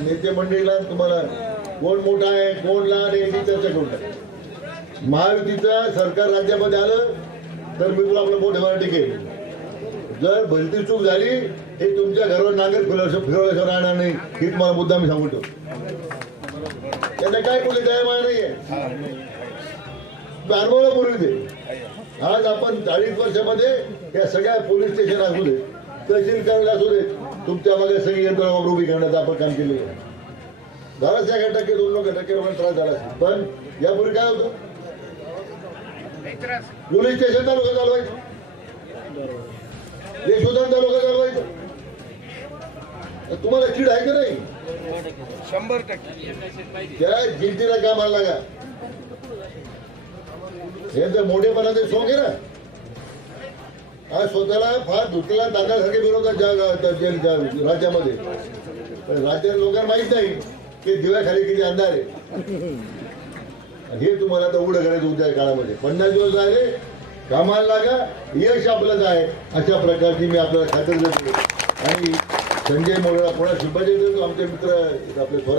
नेते मंडळीला तुम्हाला कोण मोठा आहे कोण लहान आहे याची चर्चा करू नका। महायुतीचं सरकार राज्यामध्ये आलं तर मी तुला आपलं मोठे मराठी केलं, जर भलती चूक झाली हे तुमच्या घरावर नांगर फिरवल्याशिवाय राहणार नाही, ही तुम्हाला मुद्दा मी सांगून ठेवतो। त्यांना काय बोलले दया माया नाहीये, अनुभवला पूर्वी दे। आज आपण 40 वर्षामध्ये या सगळ्या पोलीस स्टेशन असू दे, तहसील कार्यालय असू दे, तुमच्या मागे सगळी यंत्रणा उभी करण्याचं आपण काम केलेलं आहे। झालाच 1% 2% लोकांना त्रास झाला, पण यापूर्वी काय होतं, पोलीस स्टेशन तालुका चालवायचं, यशोधन तालुका चालवायचं। तुम्हाला चिड आहे का नाही? 100% त्या जिंतीला कामाला लागा, हे जर मोठेपणाचे शोक आहे ना। आज स्वतःला फार धुतला तांदळासारखे फिरवतात राज्यामध्ये, राज्यात लोकांना माहित नाही की दिव्याखाली किती अंधार आहे। हे तुम्हाला आता उघडं करायचं उद्या काळामध्ये। 50 दिवस झाले, कामाला लागा, यश आपलंच आहे, अशा प्रकारची मी आपल्याला खात्री देतो। आणि संजय मोरेला पुन्हा शुभेच्छा देतो, आमचे मित्र आपले थोरात